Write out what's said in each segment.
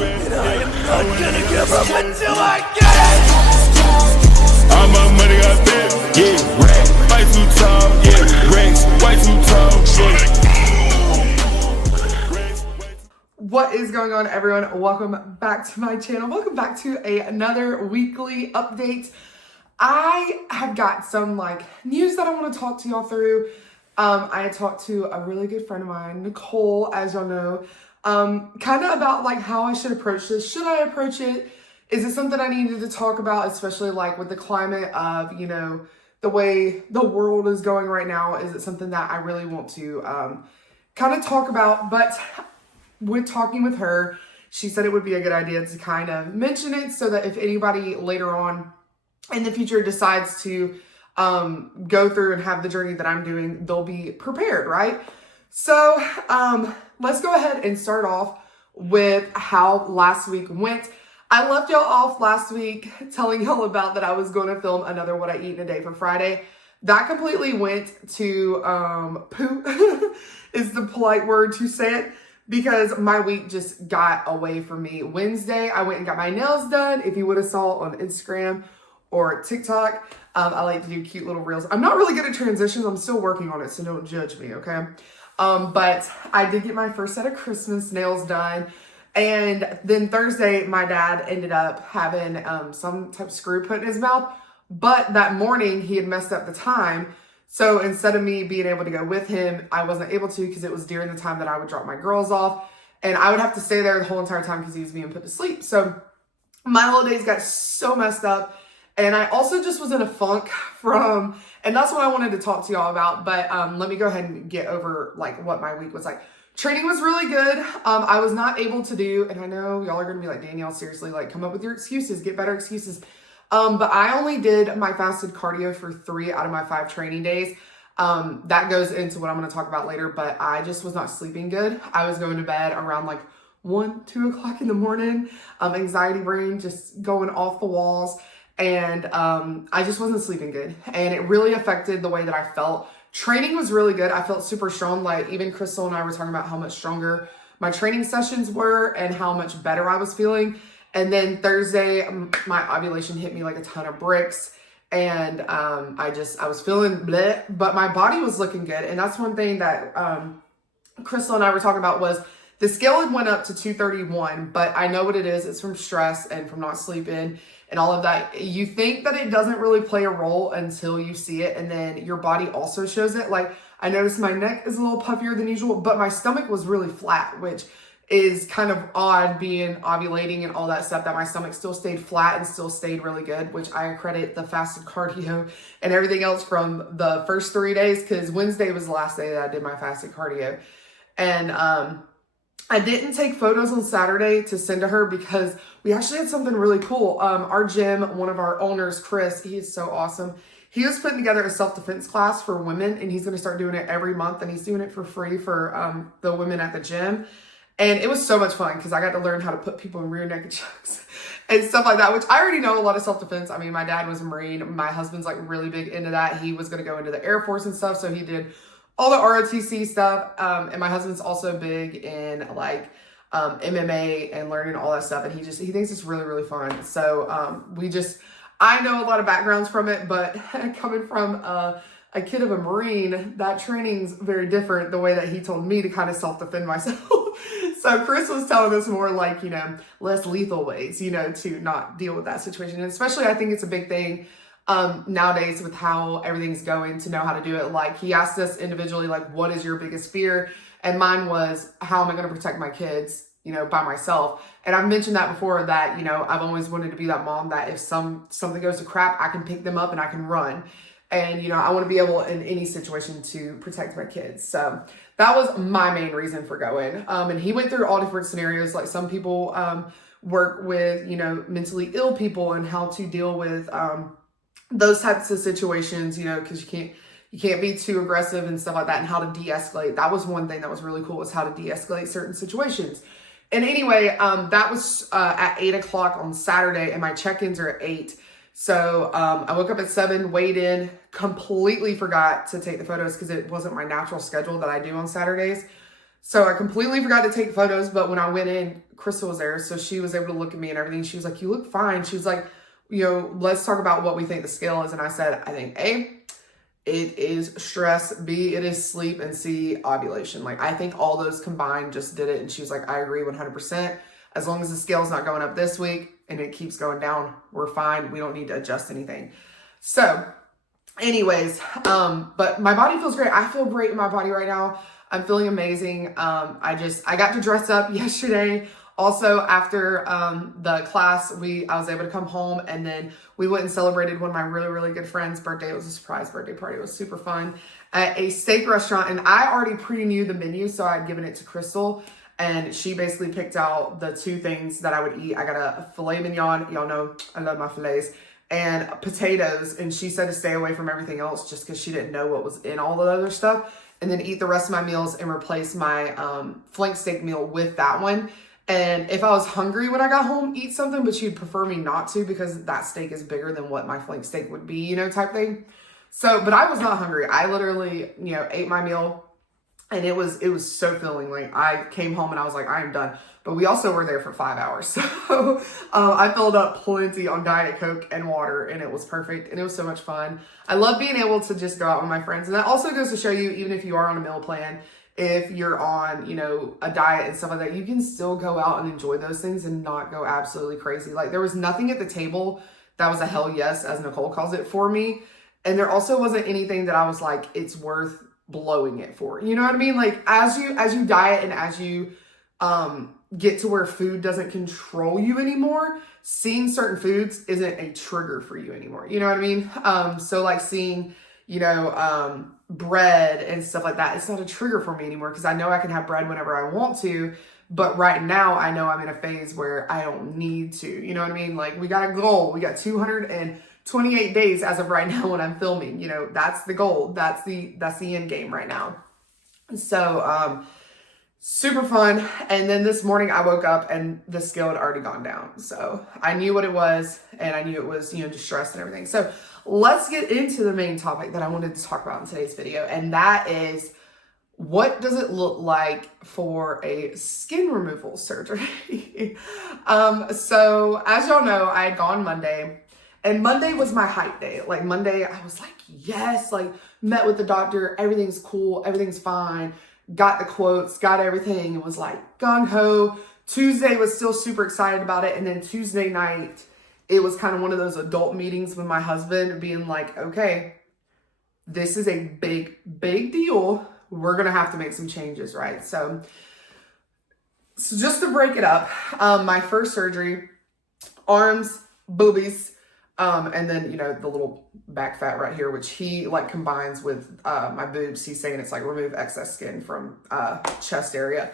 And I am not gonna give up until I get it. All my money got big, yeah, racks, way too tall, yeah, racks, way too tall, yeah. What is going on, everyone? Welcome back to my channel. Welcome back to another weekly update. I have got some news that I want to talk to y'all through. I had talked to a really good friend of mine, Nicole, as y'all know, kind of about how I should approach this. Should I approach it? Is it something I needed to talk about, especially with the climate of, the way the world is going right now? Is it something that I really want to kind of talk about? But with talking with her, she said it would be a good idea to kind of mention it so that if anybody later on in the future decides to go through and have the journey that I'm doing, they'll be prepared, right? So let's go ahead and start off with how last week went. I left y'all off last week telling y'all about that I was going to film another What I Eat in a Day for Friday. That completely went to poo is the polite word to say it, because my week just got away from me. Wednesday, I went and got my nails done. If you would have saw on Instagram or TikTok, I like to do cute little reels. I'm not really good at transitions. I'm still working on it, so don't judge me, okay? But I did get my first set of Christmas nails done. And then Thursday, my dad ended up having some type of screw put in his mouth. But that morning, he had messed up the time. So instead of me being able to go with him, I wasn't able to because it was during the time that I would drop my girls off. And I would have to stay there the whole entire time because he was being put to sleep. So my holidays got so messed up. And I also just was in a funk and that's what I wanted to talk to y'all about. But let me go ahead and get over what my week was like. Training was really good. I was not able to do, and I know y'all are going to be like, Danielle, seriously, come up with your excuses, get better excuses. But I only did my fasted cardio for 3 out of my 5 training days. That goes into what I'm going to talk about later, but I just was not sleeping good. I was going to bed around 1, 2 o'clock in the morning. Anxiety brain just going off the walls. And I just wasn't sleeping good. And it really affected the way that I felt. Training was really good. I felt super strong. Even Crystal and I were talking about how much stronger my training sessions were and how much better I was feeling. And then Thursday, my ovulation hit me like a ton of bricks. And I was feeling bleh, but my body was looking good. And that's one thing that Crystal and I were talking about was the scale had went up to 231, but I know what it is. It's from stress and from not sleeping and all of that. You think that it doesn't really play a role until you see it, and then your body also shows it. I noticed my neck is a little puffier than usual, but my stomach was really flat, which is kind of odd being ovulating and all that stuff, that my stomach still stayed flat and still stayed really good, which I credit the fasted cardio and everything else from the first 3 days, because Wednesday was the last day that I did my fasted cardio. And I didn't take photos on Saturday to send to her because we actually had something really cool. Our gym, one of our owners, Chris, he is so awesome. He was putting together a self-defense class for women, and he's going to start doing it every month, and he's doing it for free for the women at the gym. And it was so much fun because I got to learn how to put people in rear naked chokes and stuff like that, which I already know a lot of self-defense. I mean, my dad was a Marine. My husband's really big into that. He was going to go into the Air Force and stuff, so he did all the ROTC stuff. And my husband's also big in MMA and learning all that stuff. And he thinks it's really, really fun. So I know a lot of backgrounds from it, but coming from a kid of a Marine, that training's very different, the way that he told me to kind of self-defend myself. So Chris was telling us more less lethal ways, to not deal with that situation. And especially I think it's a big thing nowadays with how everything's going, to know how to do it. He asked us individually, what is your biggest fear? And mine was, how am I going to protect my kids, by myself? And I've mentioned that before, that, I've always wanted to be that mom that if something goes to crap, I can pick them up and I can run. And, I want to be able in any situation to protect my kids. So that was my main reason for going. And he went through all different scenarios. Some people work with, mentally ill people and how to deal with those types of situations, because you can't be too aggressive and stuff like that, and how to de-escalate. That was one thing that was really cool, was how to de-escalate certain situations. And anyway, that was at 8 o'clock on Saturday, and my check-ins are at 8. So I woke up at 7, weighed in, completely forgot to take the photos because it wasn't my natural schedule that I do on Saturdays. So I completely forgot to take photos, but when I went in, Crystal was there, so she was able to look at me and everything. She was like, you look fine. She was like, you know, let's talk about what we think the scale is. And I said, I think A, it is stress, B, it is sleep, and C, ovulation. Like, I think all those combined just did it. And she was like, I agree 100%. As long as the scale's not going up this week and it keeps going down, we're fine. We don't need to adjust anything. So anyways, but my body feels great. I feel great in my body right now. I'm feeling amazing. I got to dress up yesterday. Also, after the class, I was able to come home, and then we went and celebrated one of my really, really good friends' birthday. It was a surprise birthday party. It was super fun at a steak restaurant, and I already pre-knew the menu, so I had given it to Crystal, and she basically picked out the 2 things that I would eat. I got a filet mignon. Y'all know I love my fillets. And potatoes, and she said to stay away from everything else just because she didn't know what was in all the other stuff, and then eat the rest of my meals and replace my flank steak meal with that one. And if I was hungry when I got home, eat something, but she'd prefer me not to because that steak is bigger than what my flank steak would be, you know, type thing. So, but I was not hungry. I literally, you know, ate my meal, and it was so filling. Like, I came home and I was like, I am done. But we also were there for 5 hours. So I filled up plenty on Diet Coke and water, and it was perfect. And it was so much fun. I love being able to just go out with my friends. And that also goes to show you, even if you are on a meal plan, if you're on, you know, a diet and stuff like that, you can still go out and enjoy those things and not go absolutely crazy. Like, there was nothing at the table that was a hell yes, as Nicole calls it, for me. And there also wasn't anything that I was like, it's worth blowing it for. You know what I mean? Like, as you diet and as you get to where food doesn't control you anymore, seeing certain foods isn't a trigger for you anymore. You know what I mean? So like seeing, you know, bread and stuff like that, it's not a trigger for me anymore because I know I can have bread whenever I want to. But right now I know I'm in a phase where I don't need to. You know what I mean? Like, we got a goal. We got 228 days as of right now when I'm filming. You know, that's the goal. That's the end game right now. So, super fun. And then this morning I woke up and the scale had already gone down. So I knew what it was, and I knew it was, you know, just stress and everything. So let's get into the main topic that I wanted to talk about in today's video. And that is, what does it look like for a skin removal surgery? So as y'all know, I had gone Monday, and Monday was my hype day. Like, Monday I was like, yes, like, met with the doctor. Everything's cool. Everything's fine. Got the quotes, got everything, and was like gung-ho. Tuesday was still super excited about it. And then Tuesday night, it was kind of one of those adult meetings with my husband being like, okay, this is a big, big deal. We're going to have to make some changes, right? So just to break it up, my first surgery, arms, boobies, and then, you know, the little back fat right here, which he like combines with my boobs. He's saying it's like remove excess skin from chest area.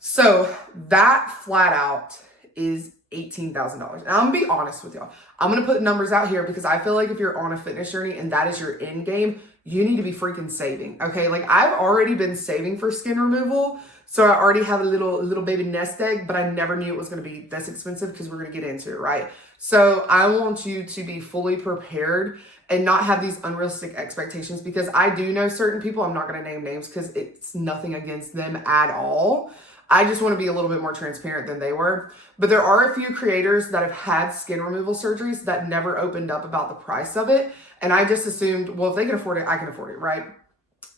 So that flat out is $18,000. And I'm gonna be honest with y'all. I'm gonna put numbers out here because I feel like if you're on a fitness journey and that is your end game, you need to be freaking saving. Okay, like, I've already been saving for skin removal. So I already have a little baby nest egg, but I never knew it was going to be this expensive because we're going to get into it, right? So I want you to be fully prepared and not have these unrealistic expectations, because I do know certain people, I'm not going to name names because it's nothing against them at all. I just want to be a little bit more transparent than they were. But there are a few creators that have had skin removal surgeries that never opened up about the price of it. And I just assumed, well, if they can afford it, I can afford it, right?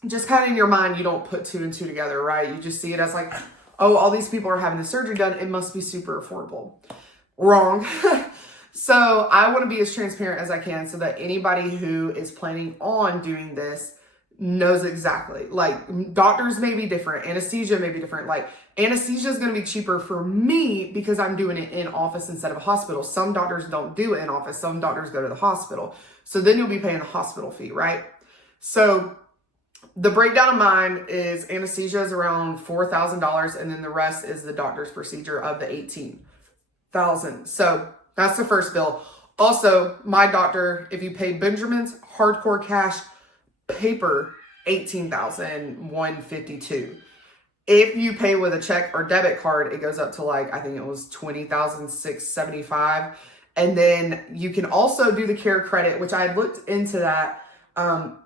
Just kind of in your mind, you don't put 2 and 2 together, right? You just see it as like, oh, all these people are having the surgery done. It must be super affordable. Wrong. So I want to be as transparent as I can so that anybody who is planning on doing this knows exactly. Like, doctors may be different. Anesthesia may be different. Like, anesthesia is going to be cheaper for me because I'm doing it in office instead of a hospital. Some doctors don't do it in office. Some doctors go to the hospital. So then you'll be paying a hospital fee, right? So the breakdown of mine is anesthesia is around $4,000, and then the rest is the doctor's procedure of the $18,000. So that's the first bill. Also, my doctor, if you pay Benjamin's hardcore cash paper, $18,152. If you pay with a check or debit card, it goes up to like, I think it was $20,675. And then you can also do the care credit, which I had looked into that.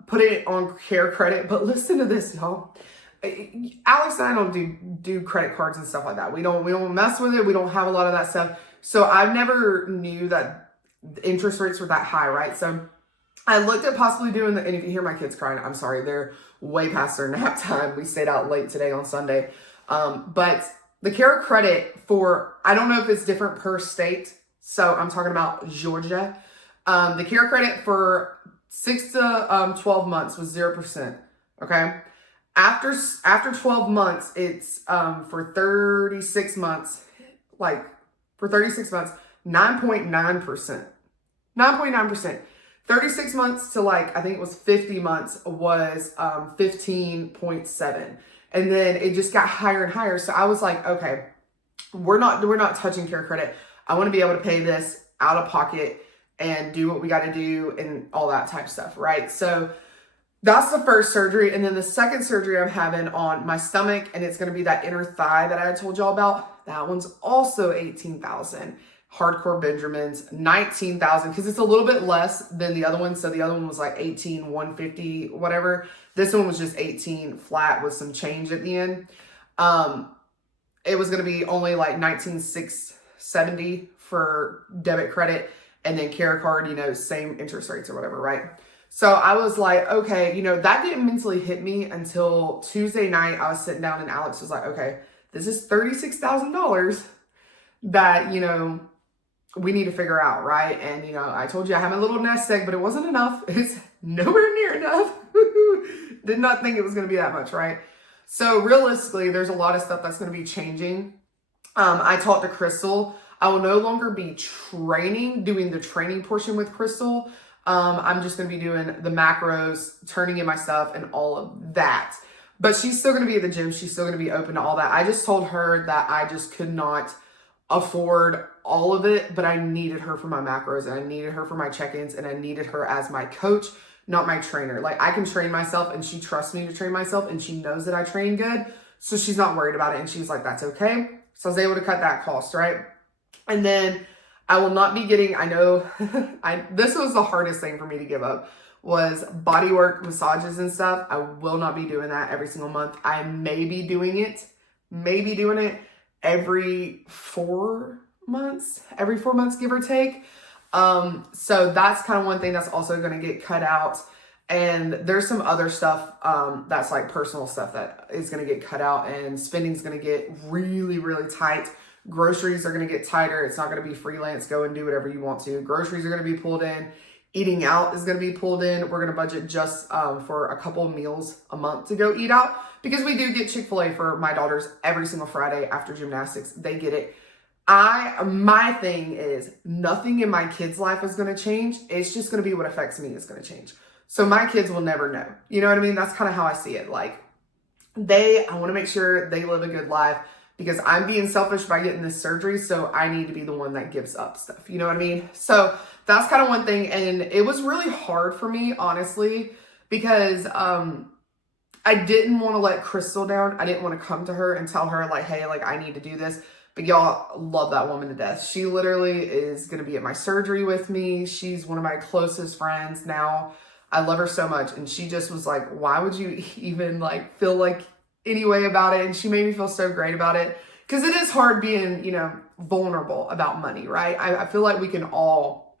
Put it on care credit, but listen to this, y'all. Alex and I don't do credit cards and stuff like that. We don't mess with it. We don't have a lot of that stuff. So I never knew that the interest rates were that high, right? So I looked at possibly doing and if you hear my kids crying, I'm sorry, they're way past their nap time. We stayed out late today on Sunday. But the Care Credit for, I don't know if it's different per state. So I'm talking about Georgia. The Care Credit for 6 to 12 months was 0%. Okay. After 12 months, it's for 36 months, 9.9%. 9.9%. 36 months to I think it was 50 months was 15.7. And then it just got higher and higher. So I was like, okay, we're not touching Care Credit. I want to be able to pay this out of pocket and do what we got to do and all that type of stuff, right? So that's the first surgery. And then the second surgery I'm having on my stomach, and it's going to be that inner thigh that I told y'all about. That one's also $18,000. Hardcore Benjamins, $19,000, because it's a little bit less than the other one. So the other one was like $18,150, whatever. This one was just 18 flat with some change at the end. It was going to be only like $19,670 for debit credit, and then Care Card, same interest rates or whatever, right? So I was like, okay, that didn't mentally hit me until Tuesday night. I was sitting down and Alex was like, okay, this is $36,000 that, we need to figure out, right? And, I told you I have a little nest egg, but it wasn't enough. It's nowhere near enough. Did not think it was going to be that much, right? So realistically, there's a lot of stuff that's going to be changing. I talked to Crystal. I will no longer be doing the training portion with Crystal. I'm just going to be doing the macros, turning in my stuff and all of that. But she's still going to be at the gym. She's still going to be open to all that. I just told her that I just could not afford all of it, but I needed her for my macros and I needed her for my check-ins and I needed her as my coach, not my trainer. I can train myself and she trusts me to train myself and she knows that I train good. So she's not worried about it. And she's like, that's okay. So I was able to cut that cost, right? And then I will not be getting, I know, this was the hardest thing for me to give up, was body work, massages and stuff. I will not be doing that every single month. I may be doing it every 4 months, give or take. So that's kind of one thing that's also going to get cut out. And there's some other stuff that's like personal stuff that is going to get cut out, and spending is going to get really, really tight. Groceries are going to get tighter. It's not going to be freelance, go and do whatever you want to. Groceries are going to be pulled in. Eating out is going to be pulled in. We're going to budget just for a couple of meals a month to go eat out, because we do get Chick-fil-A for my daughters every single Friday after gymnastics. They get it. My thing is nothing in my kids' life is going to change. It's just going to be what affects me is going to change. So my kids will never know. You know what I mean? That's kind of how I see it. I want to make sure they live a good life, because I'm being selfish by getting this surgery. So I need to be the one that gives up stuff. You know what I mean? So that's kind of one thing. And it was really hard for me, honestly, because, I didn't want to let Crystal down. I didn't want to come to her and tell her hey, I need to do this. But y'all, love that woman to death. She literally is going to be at my surgery with me. She's one of my closest friends now. I love her so much. And she just was like, why would you even feel any way about it? And she made me feel so great about it. Because it is hard being, vulnerable about money, right? I feel like we can all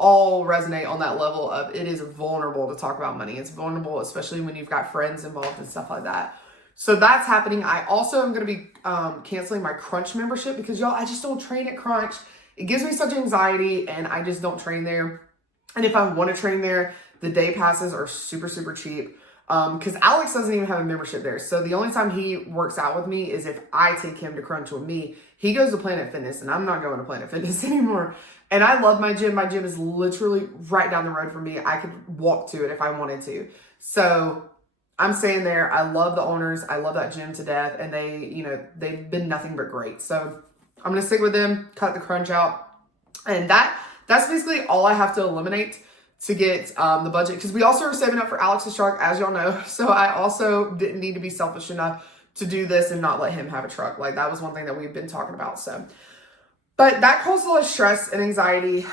resonate on that level of it is vulnerable to talk about money. It's vulnerable, especially when you've got friends involved and stuff like that. So that's happening. I also am going to be canceling my Crunch membership, because y'all, I just don't train at Crunch. It gives me such anxiety and I just don't train there. And if I want to train there, the day passes are super, super cheap. Because Alex doesn't even have a membership there. So the only time he works out with me is if I take him to Crunch with me. He goes to Planet Fitness and I'm not going to Planet Fitness anymore. And I love my gym. My gym is literally right down the road from me. I could walk to it if I wanted to. So I'm staying there. I love the owners. I love that gym to death. And they've been nothing but great. So I'm going to stick with them, cut the Crunch out. And that's basically all I have to eliminate to get the budget, because we also are saving up for Alex's truck, as y'all know. So I also didn't need to be selfish enough to do this and not let him have a truck. That was one thing that we've been talking about. So, but that caused a lot of stress and anxiety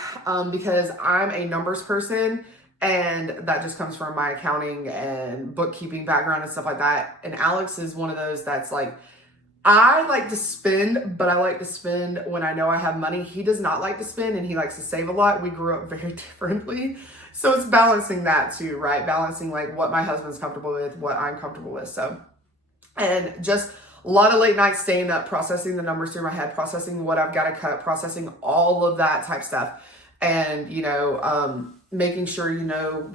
because I'm a numbers person, And that just comes from my accounting and bookkeeping background and stuff like that. And Alex is one of those that's like, I like to spend, but I like to spend when I know I have money. He does not like to spend, and he likes to save a lot. We grew up very differently. So it's balancing that too, right? Balancing like what my husband's comfortable with, what I'm comfortable with. So, and just a lot of late nights staying up, processing the numbers through my head, processing what I've got to cut, processing all of that type stuff. And, making sure,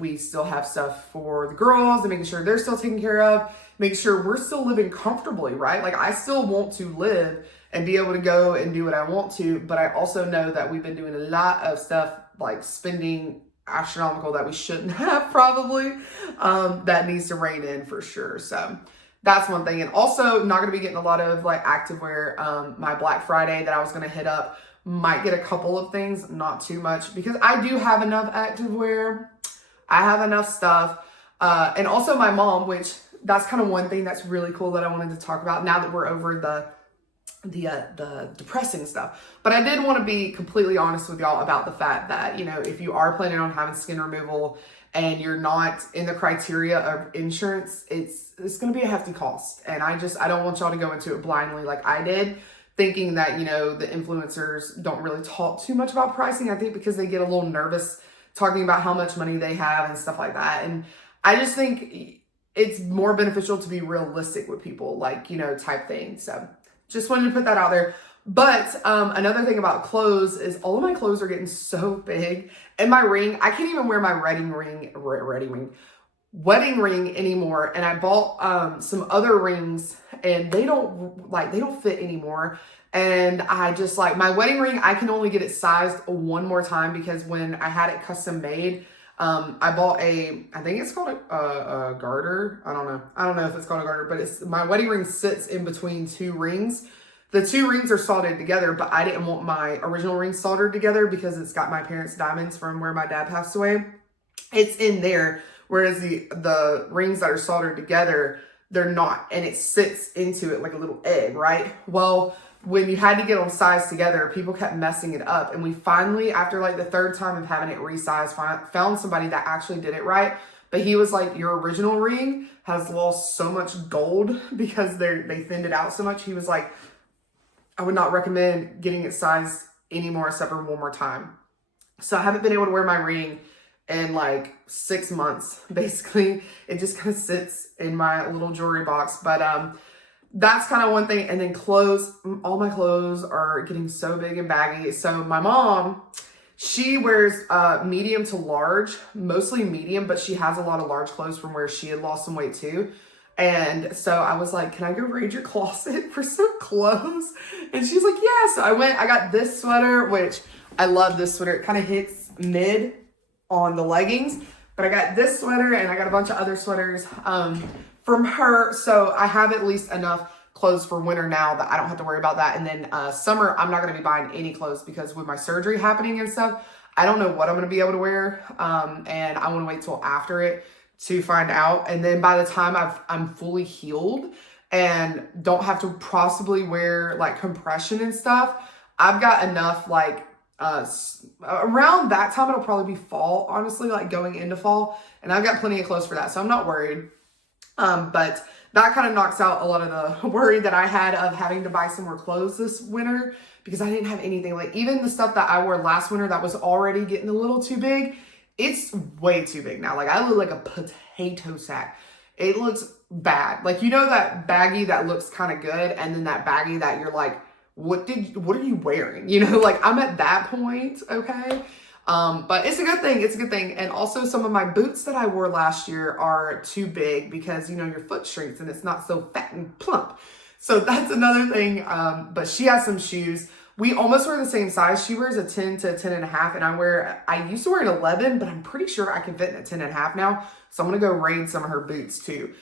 we still have stuff for the girls and making sure they're still taken care of, making sure we're still living comfortably, right? Like I still want to live and be able to go and do what I want to, but I also know that we've been doing a lot of stuff like spending astronomical that we shouldn't have probably, that needs to rein in for sure. So that's one thing. And also not going to be getting a lot of like activewear. My Black Friday that I was going to hit up, might get a couple of things, not too much, because I do have enough activewear. I have enough stuff. And also my mom, which that's kind of one thing that's really cool that I wanted to talk about now that we're over the depressing stuff. But I did want to be completely honest with y'all about the fact that, if you are planning on having skin removal and you're not in the criteria of insurance, it's going to be a hefty cost. And I don't want y'all to go into it blindly like I did, thinking that, the influencers don't really talk too much about pricing. I think because they get a little nervous talking about how much money they have and stuff like that. And I just think it's more beneficial to be realistic with people, like, type thing. So just wanted to put that out there. But another thing about clothes is all of my clothes are getting so big. And my ring, I can't even wear my wedding ring anymore. And I bought some other rings and they don't fit anymore. And I just like my wedding ring, I can only get it sized one more time because when I had it custom made, I bought I think it's called a garter. I don't know if it's called a garter, but my wedding ring sits in between two rings. The two rings are soldered together, but I didn't want my original ring soldered together because it's got my parents' diamonds from where my dad passed away. It's in there. Whereas the rings that are soldered together, they're not, and it sits into it like a little egg, right? Well, when you had to get them sized together, people kept messing it up. And we finally, after like the third time of having it resized, found somebody that actually did it right. But he was like, your original ring has lost so much gold because they thinned it out so much. He was like, I would not recommend getting it sized anymore except for one more time. So I haven't been able to wear my ring in like 6 months, basically. It just kind of sits in my little jewelry box. But that's kind of one thing. And then clothes, all my clothes are getting so big and baggy. So my mom, she wears medium to large, mostly medium, but she has a lot of large clothes from where she had lost some weight too. And so I was like, can I go raid your closet for some clothes? And she's like, yeah. So I got this sweater, which I love this sweater. It kind of hits mid on the leggings, but I got this sweater and I got a bunch of other sweaters from her. So I have at least enough clothes for winter now that I don't have to worry about that. And then summer, I'm not going to be buying any clothes because with my surgery happening and stuff, I don't know what I'm going to be able to wear. And I want to wait till after it to find out. And then by the time I'm fully healed and don't have to possibly wear like compression and stuff, I've got enough like around that time, it'll probably be fall, honestly, like going into fall. And I've got plenty of clothes for that. So I'm not worried. But that kind of knocks out a lot of the worry that I had of having to buy some more clothes this winter because I didn't have anything. Like even the stuff that I wore last winter that was already getting a little too big, it's way too big now. Like I look like a potato sack. It looks bad. Like, that baggy that looks kind of good. And then that baggy that you're like, what are you wearing? Like I'm at that point. Okay. But it's a good thing. It's a good thing. And also some of my boots that I wore last year are too big because, your foot shrinks and it's not so fat and plump. So that's another thing. But she has some shoes. We almost wear the same size. She wears a 10 to 10 and a half. And I used to wear an 11, but I'm pretty sure I can fit in a 10 and a half now. So I'm going to go raid some of her boots too.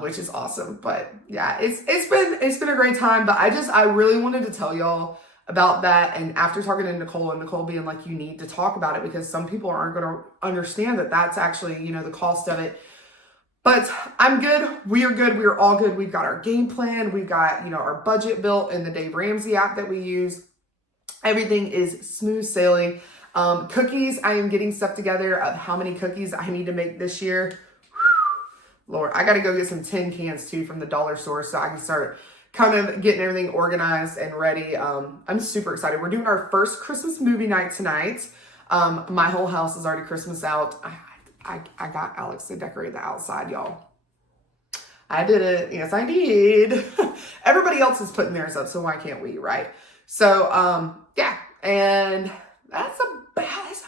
Which is awesome. But yeah, it's been a great time. But I really wanted to tell y'all about that. And after talking to Nicole and Nicole being like, you need to talk about it because some people aren't going to understand that that's actually, the cost of it. But I'm good. We are good. We are all good. We've got our game plan. We've got, our budget built in the Dave Ramsey app that we use. Everything is smooth sailing. Cookies, I am getting stuff together of how many cookies I need to make this year. Lord, I got to go get some tin cans too from the dollar store so I can start kind of getting everything organized and ready. I'm super excited. We're doing our first Christmas movie night tonight. My whole house is already Christmas out. I got Alex to decorate the outside, y'all. I did it. Yes, I did. Everybody else is putting theirs up, so why can't we, right? So, yeah, and that's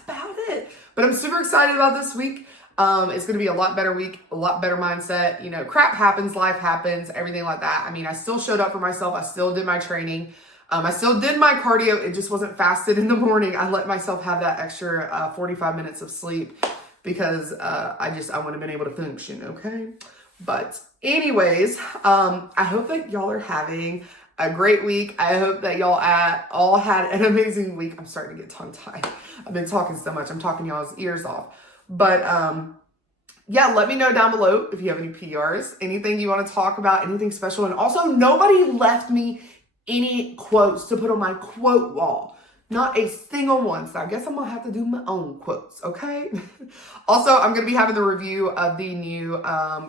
about it. But I'm super excited about this week. It's going to be a lot better week, a lot better mindset. You know, crap happens, life happens, everything like that. I mean, I still showed up for myself. I still did my training. I still did my cardio. It just wasn't fasted in the morning. I let myself have that extra 45 minutes of sleep because I wouldn't have been able to function, okay? But anyways, I hope that y'all are having a great week. I hope that y'all all had an amazing week. I'm starting to get tongue-tied. I've been talking so much. I'm talking y'all's ears off. But yeah, let me know down below if you have any PRs, anything you want to talk about, anything special. And also, nobody left me any quotes to put on my quote wall. Not a single one. So I guess I'm going to have to do my own quotes, okay? Also, I'm going to be having the review of the new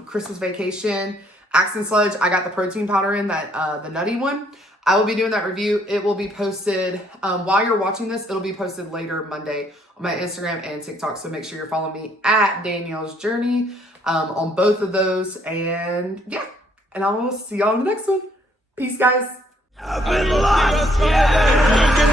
Christmas Vacation Accent Sledge. I got the protein powder in, that the nutty one. I will be doing that review. It will be posted while you're watching this. It'll be posted later Monday on my Instagram and TikTok. So make sure you're following me at Danielle's Journey on both of those. And yeah, and I will see y'all in the next one. Peace, guys. I've been locked, yeah.